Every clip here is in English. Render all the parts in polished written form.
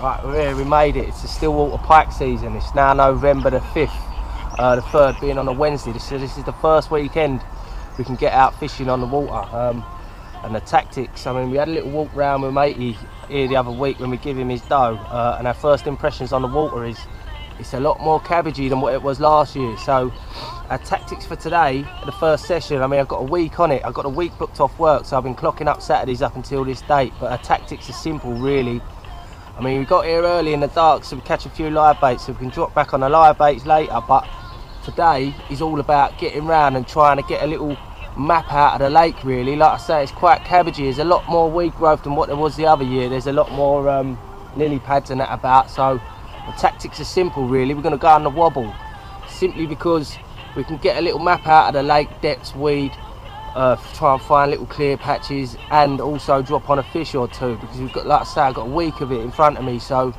Right, we're here, we made it. It's the Stillwater Pike season. It's now November the 5th, the 3rd being on a Wednesday. This is the first weekend we can get out fishing on the water. And the tactics, I mean, we had a little walk round with matey here the other week when we give him his dough, and our first impressions on the water is it's a lot more cabbagey than what it was last year. So our tactics for today, the first session, I mean, I've got a week on it. I've got a week booked off work, so I've been clocking up Saturdays up until this date, but our tactics are simple really. I mean, we got here early in the dark so we catch a few live baits so we can drop back on the live baits later, but today is all about getting round and trying to get a little map out of the lake really. Like I say, it's quite cabbagey. There's a lot more weed growth than what there was the other year. There's a lot more lily pads and that about, so the tactics are simple really. We're going to go on the wobble simply because we can get a little map out of the lake, depths, weed, try and find little clear patches and also drop on a fish or two, because we've got, like I say, I've got a week of it in front of me, so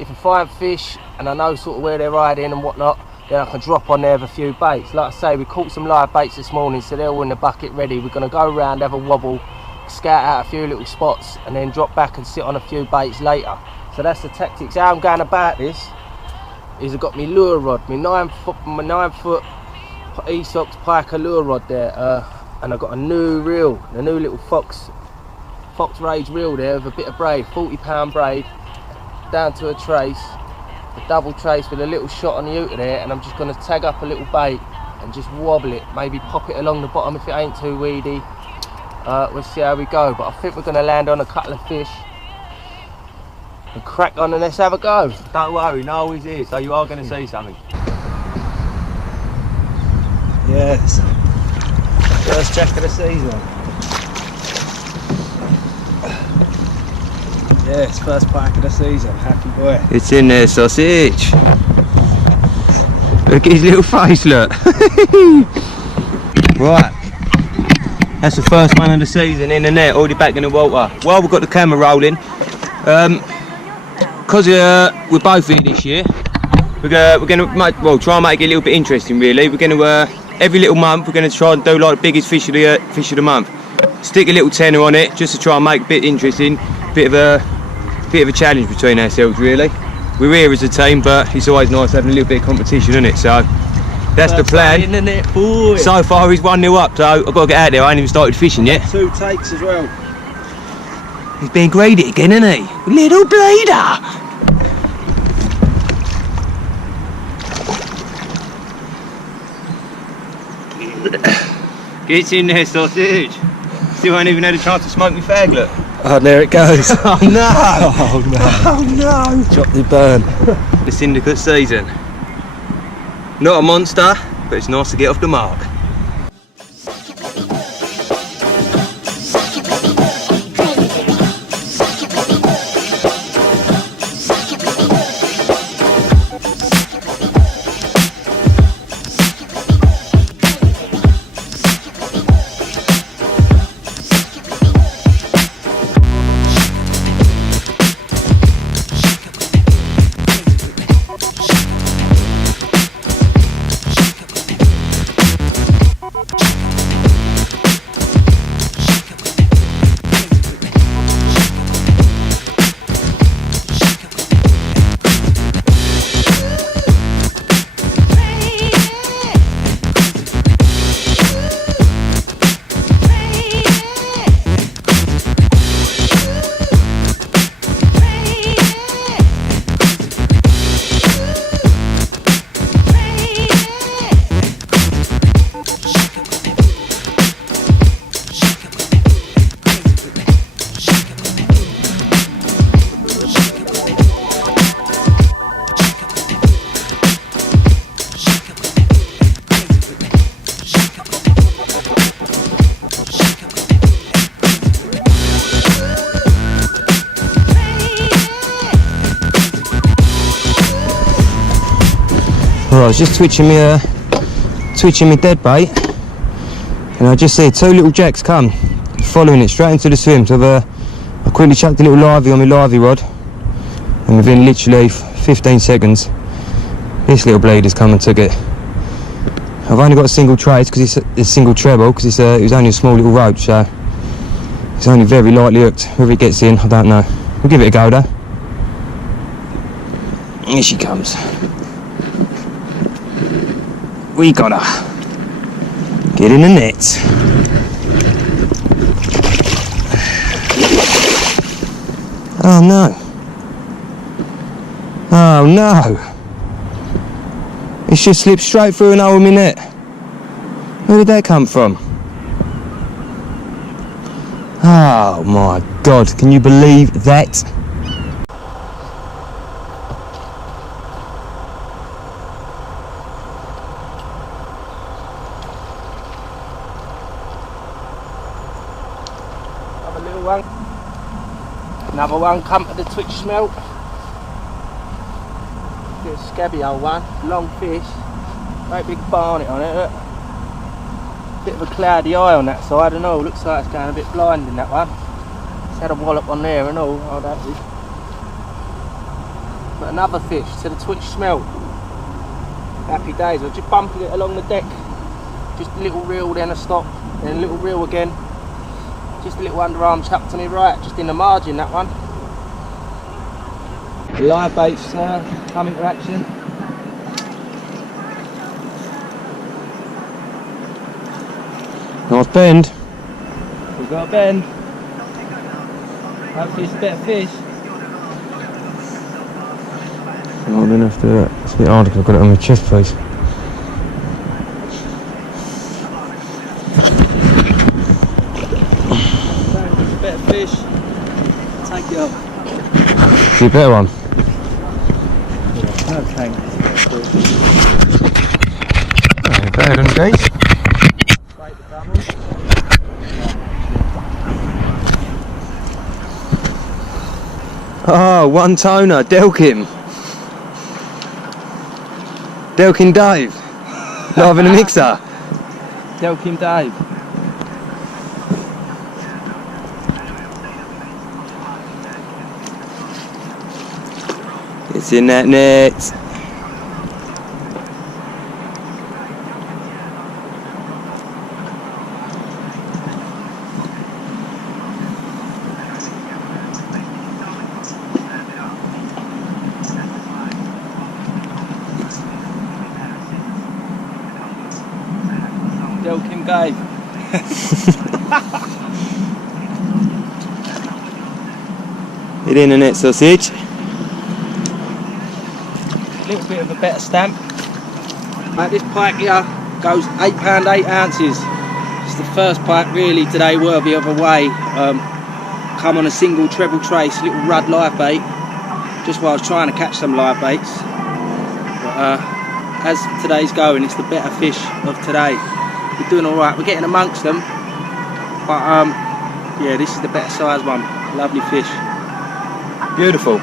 if I find fish and I know sort of where they're riding and whatnot, then I can drop on there with a few baits. Like I say, we caught some live baits this morning, so they're all in the bucket ready. We're going to go around, have a wobble, scout out a few little spots and then drop back and sit on a few baits later. So that's the tactics. How I'm going about this is I've got my lure rod, my 9 foot Esox Pike lure rod there, and I've got a new reel, a new little Fox Rage reel there with a bit of braid, 40-pound braid, down to a trace, a double trace with a little shot on the Utah there, and I'm just going to tag up a little bait and just wobble it, maybe pop it along the bottom if it ain't too weedy. We'll see how we go, but I think we're going to land on a couple of fish and crack on and let's have a go. Don't worry, Niall is here, so you are going to see something. Yes, first jack of the season. Yes, first pike of the season. Happy boy. It's in there, sausage. Look at his little face, look. Right, that's the first one of the season in the net, already back in the water. While we've got the camera rolling, because we're both here this year, we're going to try and make it a little bit interesting really. We're going to every little month we're going to try and do like the biggest fish of the month. Stick a little tenner on it just to try and make it a bit interesting, bit of a challenge between ourselves really. We're here as a team, but it's always nice having a little bit of competition, isn't it? So that's the plan. In the net, boy. So far he's 1-0 up, so I've got to get out there. I ain't even started fishing yet. 2 takes as well. He's being greedy again, isn't he? Little bleeder! Get in there, sausage. Still ain't even had a chance to smoke me fag, look. Oh, there it goes. Oh no! Oh no! Oh no! Drop the burn. The syndicate season. Not a monster, but it's nice to get off the mark. I was just twitching me dead bait, and I just see 2 little jacks come, following it straight into the swim. So I quickly chucked a little livey on my livey rod, and within literally 15 seconds, this little bleed has come and took it. I've only got a single trace because it's a single treble, because it was only a small little roach, so it's only very lightly hooked. Whether it gets in, I don't know. We'll give it a go though. Here she comes. We got her. Get in the net. Oh no. Oh no. It's just slipped straight through an hole in my net. Where did that come from? Oh my God, can you believe that? Have a little one. Another one come to the twitch smelt. Bit of scabby old one, long fish, great big barnet on it. Look. Bit of a cloudy eye on that side and all, looks like it's going a bit blind in that one. It's had a wallop on there and all, oh that is. But another fish to the twitch smelt. Happy days, I was just bumping it along the deck. Just a little reel, then a stop, then a little reel again. Just a little underarm chuck to me right, just in the margin that one. The live baits come into action. Nice bend. We've got a bend. Hopefully it's a better fish. Oh, I'm gonna have to do that. It's a bit hard because I've got it on my chest piece. It's a better fish. Take it up. It's a better one. No tank. Oh, better than these. Oh, one toner, Delkin. Delkin Dave. Live in the mixer. Delkin Dave. It's in that net. Delkin Dave. Get in the net, sausage. A little bit of a better stamp. Mate, this pike here goes £8 8 ounces. It's the first pike really today worthy of a weigh. Come on a single treble trace, little rudd live bait. Just while I was trying to catch some live baits. But as today's going, it's the better fish of today. We're doing all right. We're getting amongst them. But yeah, this is the better size one. Lovely fish. Beautiful.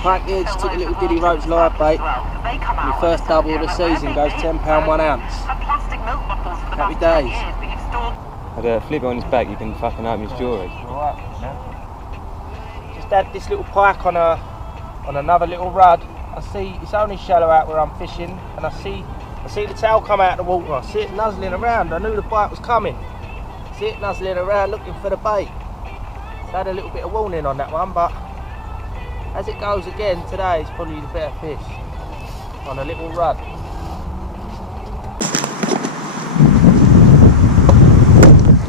Pike here just took a little Diddy Roach live bait. My first double of the season goes £10 1 ounce. Happy days. Had a flip on his back, you can fucking open his jewellery. Alright, just had this little pike on another little rud. I see it's only shallow out where I'm fishing, and I see the tail come out of the water. I see it nuzzling around. I knew the bite was coming. See it nuzzling around looking for the bait. So I had a little bit of warning on that one, but as it goes again today, it's probably the better fish on a little rud.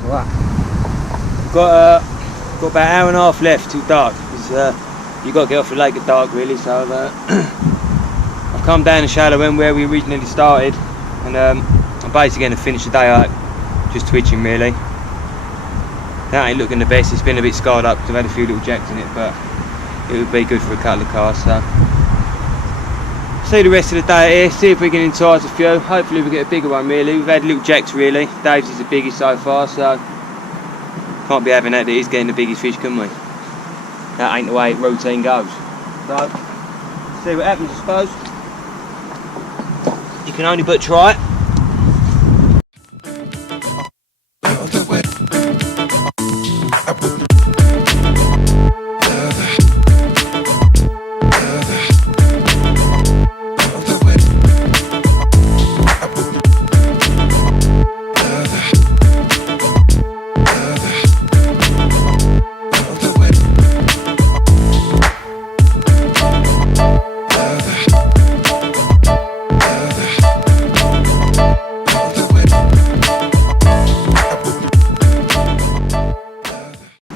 Right. Got about an hour and a half left till dark. Because you got to get off the lake at dark really, so come down the shallow end where we originally started, and I'm basically going to finish the day out just twitching really. That ain't looking the best, it's been a bit scarred up because I've had a few little jacks in it, but it would be good for a couple of casts. So see the rest of the day here, see if we can entice a few. Hopefully we get a bigger one really. We've had little jacks really. Dave's is the biggest so far, so can't be having that he's getting the biggest fish, can we? That ain't the way routine goes. So see what happens, I suppose. You can only but try it.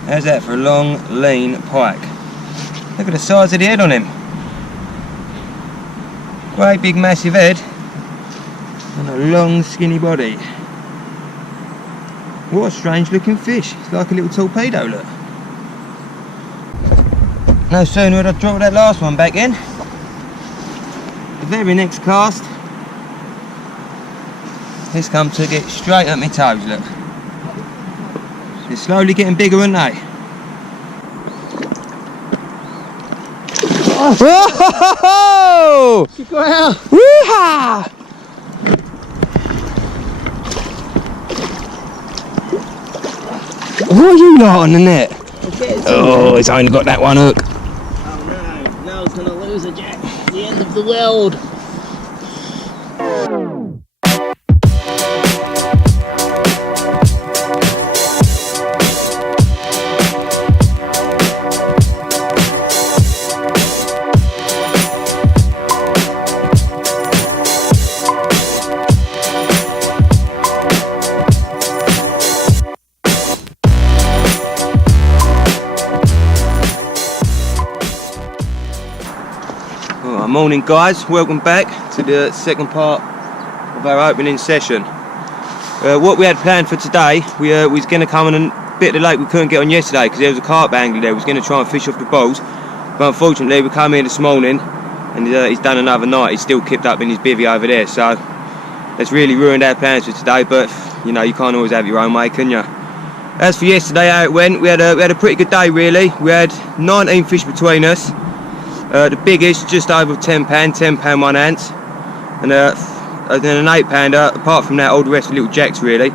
How's that for a long, lean pike? Look at the size of the head on him. Great big massive head and a long skinny body. What a strange looking fish. It's like a little torpedo, look. No sooner had I dropped that last one back in, the very next cast, this come to get straight at my toes, look. They're slowly getting bigger, aren't they? Oh! She got out! Woo-ha! What are you lot on the net? Oh, it's only got that one hook. Oh no, Noel's gonna lose a jack. It's the end of the world. Morning guys, welcome back to the second part of our opening session. What we had planned for today, we was going to come on a bit of the lake we couldn't get on yesterday because there was a carp angler there. We was going to try and fish off the balls, but unfortunately we come here this morning and he's done another night. He's still kept up in his bivvy over there, so that's really ruined our plans for today, but you know, you can't always have your own way, can you? As for yesterday, how it went, we had a pretty good day really. We had 19 fish between us. The biggest, just over £10 1 ounce, and then an 8 pounder. Apart from that, all the rest were little jacks really.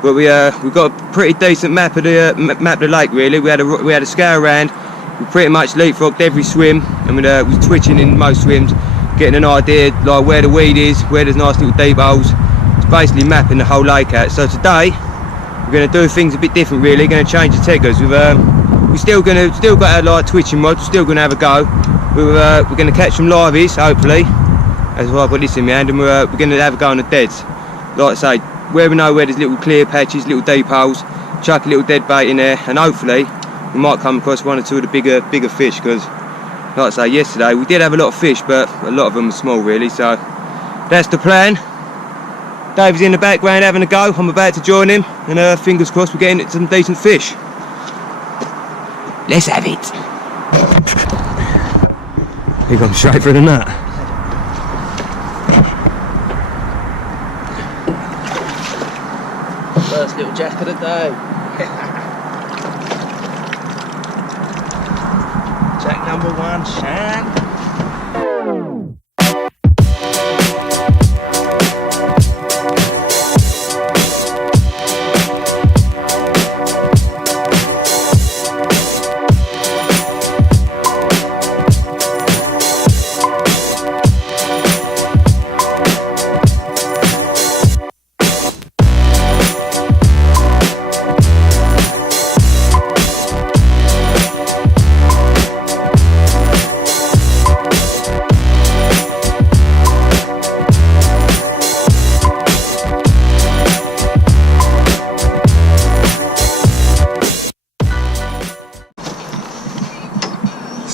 But we got a pretty decent map of the lake really. We had a scour around. We pretty much leapfrogged every swim, and we was twitching in most swims, getting an idea like where the weed is, where there's nice little deep holes. It's basically mapping the whole lake out. So today we're going to do things a bit different really. Going to change the teggers. We're still got our like twitching rods. We're still going to have a go. We're going to catch some liveys, hopefully. As well, I've got this in my hand, and we're going to have a go on the deads. Like I say, where we know where there's little clear patches, little deep holes, chuck a little dead bait in there, and hopefully we might come across one or two of the bigger fish. Because, like I say, yesterday we did have a lot of fish, but a lot of them were small, really. So that's the plan. Dave's in the background having a go. I'm about to join him, and fingers crossed we're getting some decent fish. Let's have it. He gone straight for the nut. First little jack of the day. Jack number 1, Shan.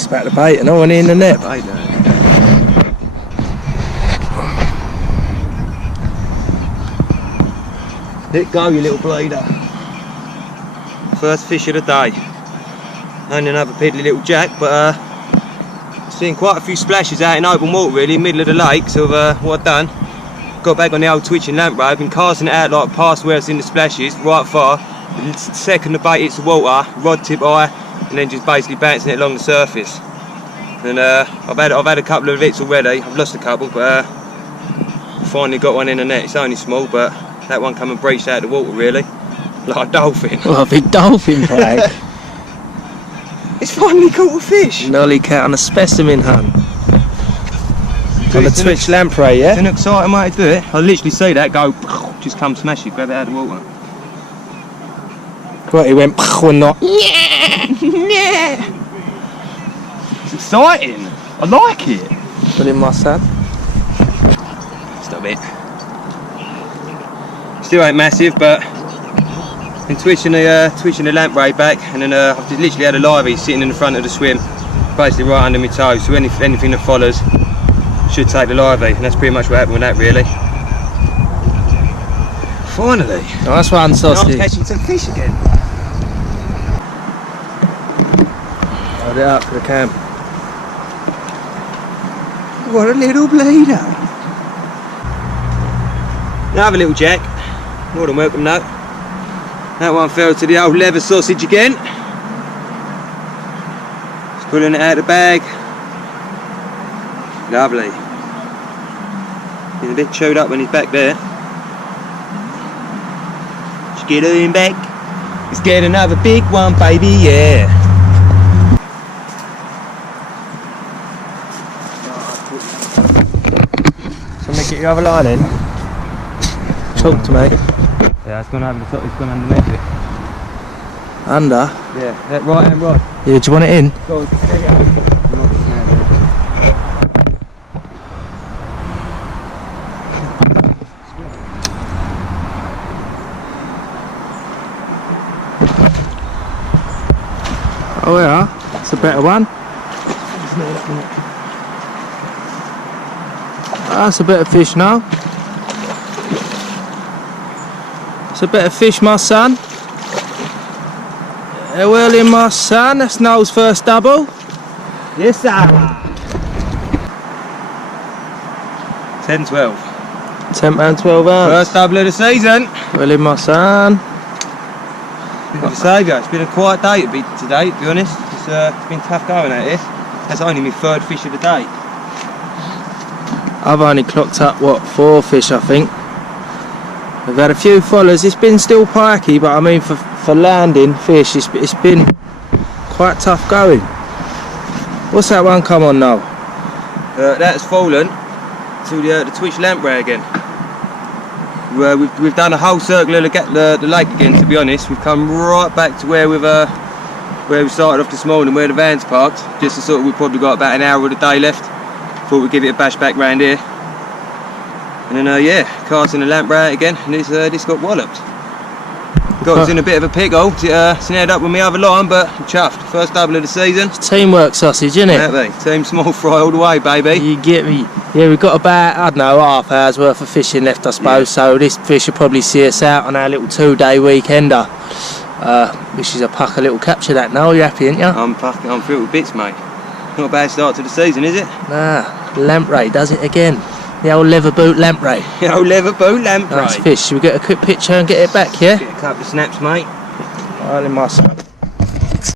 Spat the bait and all in the net. Let go, you little blader. First fish of the day. Only another piddly little jack, but seen quite a few splashes out in open water really, middle of the lake. So what I've done, got back on the old twitching lamprey. I've been casting it out like past where it's in the splashes, right far. The second the bait hits the water, rod tip high, and then just basically bouncing it along the surface. And I've had a couple of hits already. I've lost a couple, but finally got one in the net. It's only small, but that one come and breached out of the water really, like a dolphin. Well, a big dolphin, Pike. It's finally caught a fish. Nolly cat on a specimen hunt. On the twitch lamprey, yeah? It's an exciting way to do it. I literally see that go, just come smash it, grab it out of the water. Right, he went and not. Yeah. It's exciting. I like it. Put in my son. Stop it. Still ain't massive, but been twitching the lamprey back, and then I've just literally had a livey sitting in the front of the swim, basically right under my toes. So anything that follows should take the livey, and that's pretty much what happened with that really. Finally. Nice one, sausage. I'm catching some fish again. Hold it up for the cam. What a little blader. Another little jack. More than welcome though. That one fell to the old leather sausage again. Just pulling it out of the bag. Lovely. He's a bit chewed up when he's back there. Just get him back. Let's get another big one, baby, yeah. Somebody get your other line in. Talk to me. Yeah, it's gone over the top, it's gone underneath it. Under? Yeah, that right hand rod. Yeah, do you want it in? Go on, there you go. Oh yeah, it's a better one. That's a better fish now. It's a better fish, my son. Yeah, well in, my son. That's Noel's first double. Yes, sir. 10-12. 10 and 12 ounce. First double of the season. Well in, my son. Bit of a saviour. It's been a quiet day today, to be honest. It's been tough going at this. That's only my third fish of the day. I've only clocked up, what, 4 fish, I think. We've had a few followers. It's been still pikey, but I mean for landing fish, it's been quite tough going. What's that one come on now? That's fallen to the twitch lamprey again. We've done a whole circle of the lake again, to be honest. We've come right back to where we started off this morning, where the van's parked. Just to sort of, we've probably got about an hour of the day left. Thought we'd give it a bash back round here. And then yeah, casting the lamprey out again, and this got walloped. Got us in a bit of a pickle. Snared up with my other line, but I'm chuffed. First double of the season. It's teamwork sausage, isn't it? Exactly. Team small fry all the way, baby. You get me. Yeah, we've got about, I don't know, half hour's worth of fishing left, I suppose. Yeah. So this fish will probably see us out on our little 2-day weekender. Which is a pucker little capture that now. You happy, ain't you? I'm filled with bits, mate. Not a bad start to the season, is it? Nah, lamprey does it again. The old leather boot lamprey. The old leather boot lamprey. Nice fish. Should we get a quick picture and get it back, yeah? Get a couple of snaps, mate. Right in, my son.